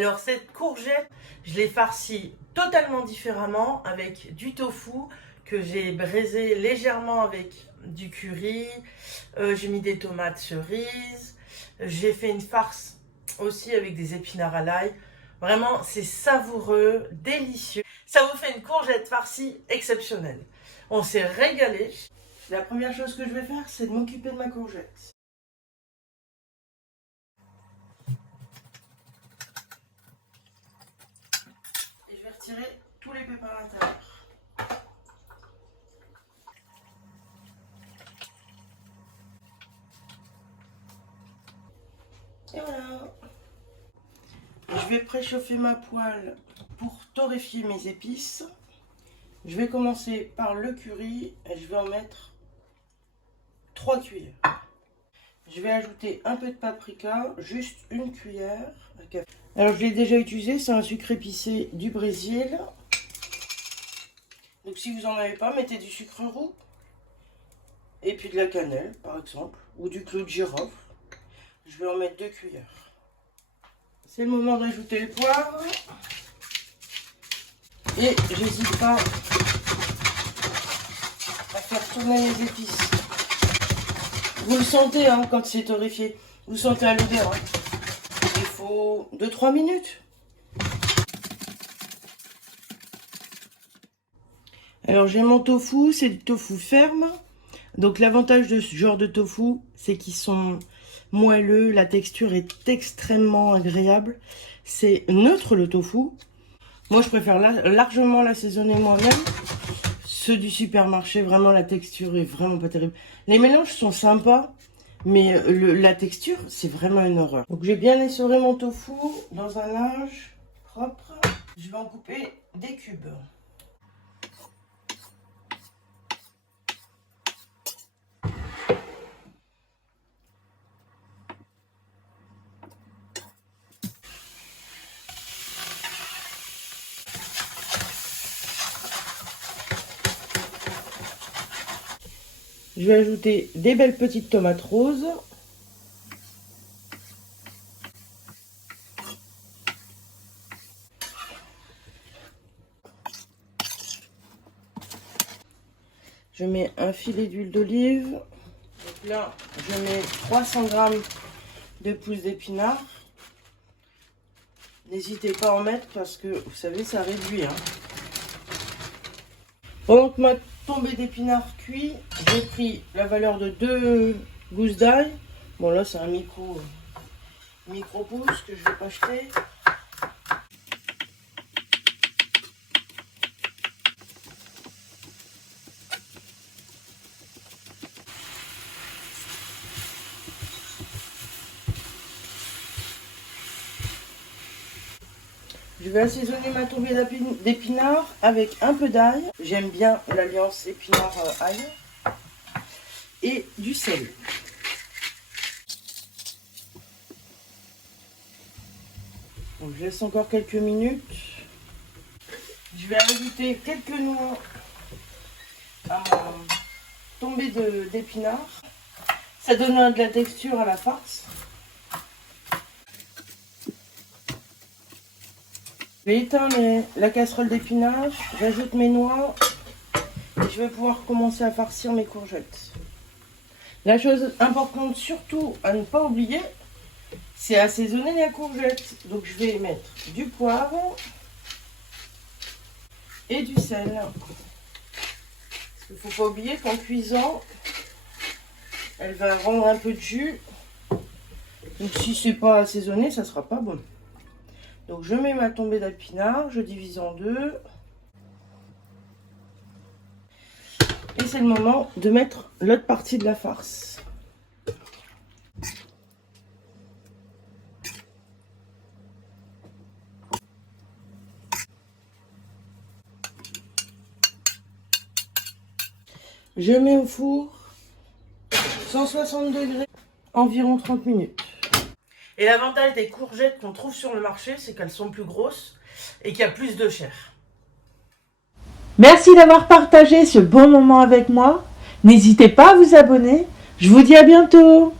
Alors cette courgette, je l'ai farcie totalement différemment avec du tofu que j'ai braisé légèrement avec du curry. J'ai mis des tomates cerises. J'ai fait une farce aussi avec des épinards à l'ail. Vraiment, c'est savoureux, délicieux. Ça vous fait une courgette farcie exceptionnelle. On s'est régalé. La première chose que je vais faire, c'est de m'occuper de ma courgette. Et je vais retirer tous les pépins à l'intérieur. Et voilà. Je vais préchauffer ma poêle pour torréfier mes épices. Je vais commencer par le curry et je vais en mettre 3 cuillères. Je vais ajouter un peu de paprika, juste une cuillère à café. Alors je l'ai déjà utilisé, c'est un sucre épicé du Brésil. Donc si vous n'en avez pas, mettez du sucre roux. Et puis de la cannelle par exemple, ou du clou de girofle. Je vais en mettre 2 cuillères. C'est le moment d'ajouter le poivre. Et j'hésite pas à faire tourner les épices. Vous le sentez hein, quand c'est torréfié. Vous sentez à l'odeur. Hein. Il faut 2-3 minutes. Alors j'ai mon tofu, c'est du tofu ferme. Donc l'avantage de ce genre de tofu, c'est qu'ils sont moelleux. La texture est extrêmement agréable. C'est neutre le tofu. Moi je préfère largement l'assaisonner moi-même. Ceux du supermarché, vraiment la texture est vraiment pas terrible. Les mélanges sont sympas, mais la texture, c'est vraiment une horreur. Donc j'ai bien essoré mon tofu dans un linge propre. Je vais en couper des cubes. Je vais ajouter des belles petites tomates roses. Je mets un filet d'huile d'olive. Donc là, je mets 300 g de pousses d'épinards. N'hésitez pas à en mettre parce que, vous savez, ça réduit. Hein. Pendant que ma tombée d'épinards cuit, j'ai pris la valeur de 2 gousses d'ail. Bon là, c'est un micro pouce que je vais pas jeter. Je vais assaisonner ma tombée d'épinards avec un peu d'ail. J'aime bien l'alliance épinard-ail. Et du sel. Donc, je laisse encore quelques minutes. Je vais ajouter quelques noix à mon tombée d'épinards. Ça donne de la texture à la farce. Je vais éteindre la casserole d'épinards, j'ajoute mes noix et je vais pouvoir commencer à farcir mes courgettes. La chose importante surtout à ne pas oublier, c'est assaisonner la courgette. Donc je vais mettre du poivre et du sel. Parce qu'il ne faut pas oublier qu'en cuisant, elle va rendre un peu de jus. Donc si c'est pas assaisonné, ça ne sera pas bon. Donc je mets ma tombée d'épinards, je divise en deux. Et c'est le moment de mettre l'autre partie de la farce. Je mets au four 160 degrés, environ 30 minutes. Et l'avantage des courgettes qu'on trouve sur le marché, c'est qu'elles sont plus grosses et qu'il y a plus de chair. Merci d'avoir partagé ce bon moment avec moi. N'hésitez pas à vous abonner. Je vous dis à bientôt.